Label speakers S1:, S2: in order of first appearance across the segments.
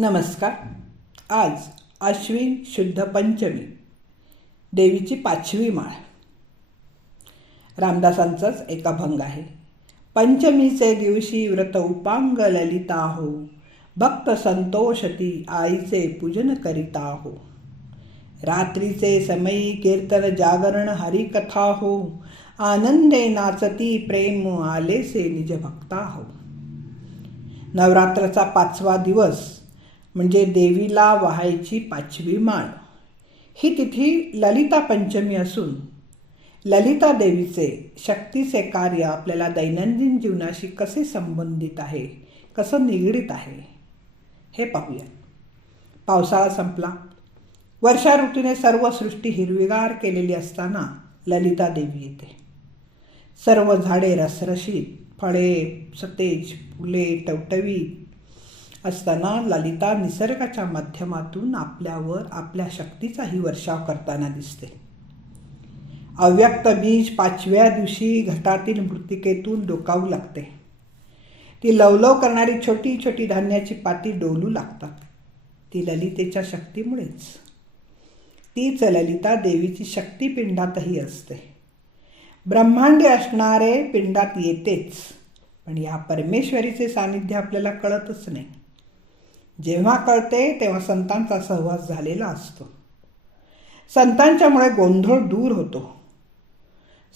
S1: नमस्कार. आज अश्विन शुद्ध पंचमी देवीची पाचवी माळ. रामदासांचाच एक अभंग आहे. पंचमीचे दिवशी व्रत उपांग ललिता हो भक्त संतोषती आईचे पूजन करिता हो. रात्रीचे समयी कीर्तन जागरण हरिकथा हो आनंदे नाचती प्रेम आलेसे निज भक्ता हो. नवरात्राचा पाचवा दिवस म्हणजे देवीला वाहायची पाचवी माळ. ही तिथी ललिता पंचमी असून ललिता देवीचे शक्तीचे कार्य आपल्याला दैनंदिन जीवनाशी कसे संबंधित आहे कसं निगडीत आहे हे पाहूया. पावसाळा संपला. वर्षा ऋतूने सर्व सृष्टी हिरवीगार केलेली असताना ललिता देवी येते. सर्व झाडे रसरशीत फळे सतेज फुले टवटवीत असताना ललिता निसर्गाच्या माध्यमातून आपल्यावर आपल्या शक्तीचाही वर्षाव करताना दिसते. अव्यक्त बीज पाचव्या दिवशी घटातील मृतिकेतून डोकावू लागते. ती लवलव करणारी छोटी छोटी धान्याची पाती डोलू लागतात. ती ललितेच्या शक्तीमुळेच. तीच ललिता देवीची शक्ती पिंडातही असते. ब्रह्मांड असणारे पिंडात येतेच. पण या परमेश्वरीचे सानिध्य आपल्याला कळतच नाही. जेव्हा कळते तेव्हा संतांचा सहवास झालेला असतो. संतांच्यामुळे गोंधळ दूर होतो.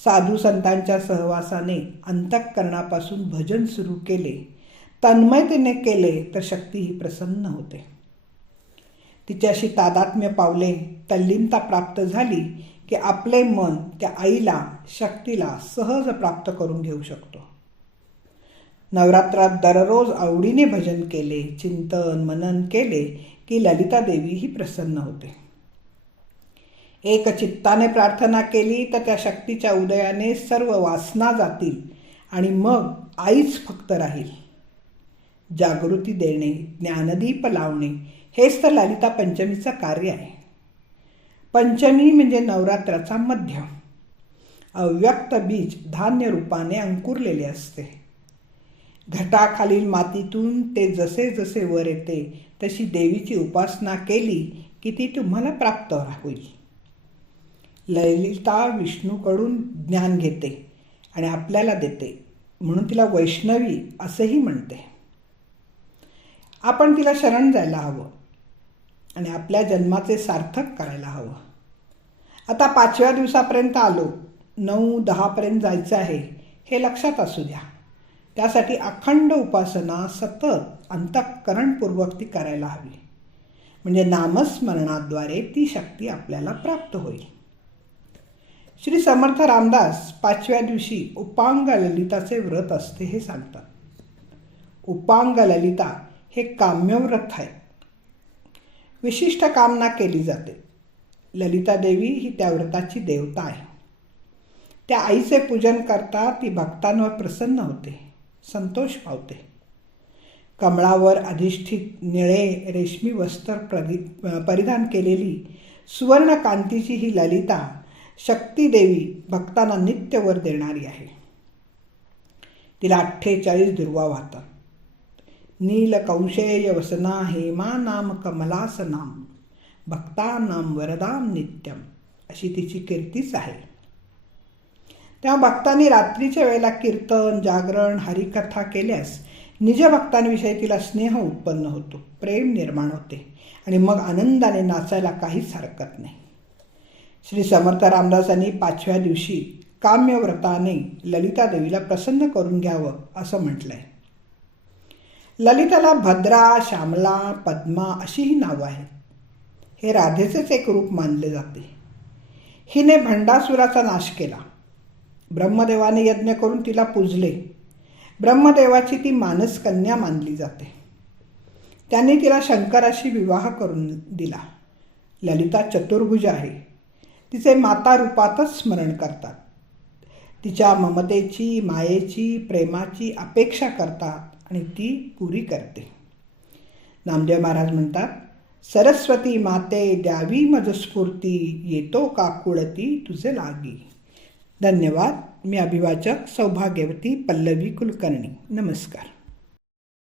S1: साधू संतांच्या सहवासाने अंतःकरणापासून भजन सुरू केले तन्मयतेने केले तर शक्ती ही प्रसन्न होते. तिच्याशी तादात्म्य पावले तल्लीनता प्राप्त झाली की आपले मन त्या आईला शक्तीला सहज प्राप्त करून घेऊ शकतो. नवरात्रात दररोज आवडीने भजन केले चिंतन मनन केले की ललिता देवी ही प्रसन्न होते. एक चित्ताने प्रार्थना केली तर त्या शक्तीच्या उदयाने सर्व वासना जातील आणि मग आईच फक्त राहील. जागृती देणे ज्ञानदीप लावणे हेच तर ललिता पंचमीचं कार्य आहे. पंचमी म्हणजे नवरात्राचा मध्य. अव्यक्त बीज धान्य रूपाने अंकुरलेले असते. घटाखालील मातीतून ते जसे जसे वर येते तशी देवीची उपासना केली की ती तुम्हाला प्राप्त होईल. ललिता विष्णूकडून ज्ञान घेते आणि आपल्याला देते म्हणून तिला वैष्णवी असंही म्हणते. आपण तिला शरण जायला हवं आणि आपल्या जन्माचे सार्थक करायला हवं. आता पाचव्या दिवसापर्यंत आलो नऊ दहापर्यंत जायचं आहे हे लक्षात असू द्या. त्यासाठी अखंड उपासना सतत अंतःकरणपूर्वक ती करायला हवी. म्हणजे नामस्मरणाद्वारे ती शक्ती आपल्याला प्राप्त होईल. श्री समर्थ रामदास पाचव्या दिवशी उपांग ललिताचे व्रत असते हे सांगतात. उपांग ललिता हे काम्यव्रत आहे. विशिष्ट कामना केली जाते. ललिता देवी ही त्या व्रताची देवता आहे. त्या आईचे पूजन करता ती भक्तांवर प्रसन्न होते. संतोष पावते. कमळावर अधिष्ठित निळे रेशमी वस्त्र प्रदि परिधान केलेली सुवर्णकांतीची ही ललिता शक्तीदेवी भक्तांना नित्यवर देणारी आहे. तिला अठ्ठेचाळीस दुर्वा वाहतात. नील कौशेय वसना हेमा नाम कमलास नाम. भक्तानाम वरदाम नित्यम. अशी तिची कीर्तीच आहे. तेव्हा भक्तांनी रात्रीच्या वेळेला कीर्तन जागरण हरिकथा केल्यास निज भक्तांविषयी तिला स्नेह उत्पन्न होतो प्रेम निर्माण होते आणि मग आनंदाने नाचायला काहीच हरकत नाही. श्री समर्थ रामदासांनी पाचव्या दिवशी काम्यव्रताने ललिता देवीला प्रसन्न करून घ्यावं असं म्हटलंय. ललिताला भद्रा श्यामला पद्मा अशीही नावं आहेत. हे राधेचेच एक रूप मानले जाते. हिने भंडासुराचा नाश केला. ब्रह्मदेवाने यज्ञ करून तिला पूजले. ब्रह्मदेवाची ती मानस कन्या मानली जाते. त्याने तिला शंकराशी विवाह करून दिला. ललिता चतुर्भुज आहे. तिचे माता रूपातच स्मरण करतात. तिच्या ममतेची मायेची प्रेमाची अपेक्षा करतात आणि ती पुरी करते. नामदेव महाराज म्हणतात सरस्वती माते द्यावी मज स्फूर्ती येतो काकुळती तुझे लागी? धन्यवाद. मी अभिवाचक सौभाग्यवती पल्लवी कुलकर्णी. नमस्कार.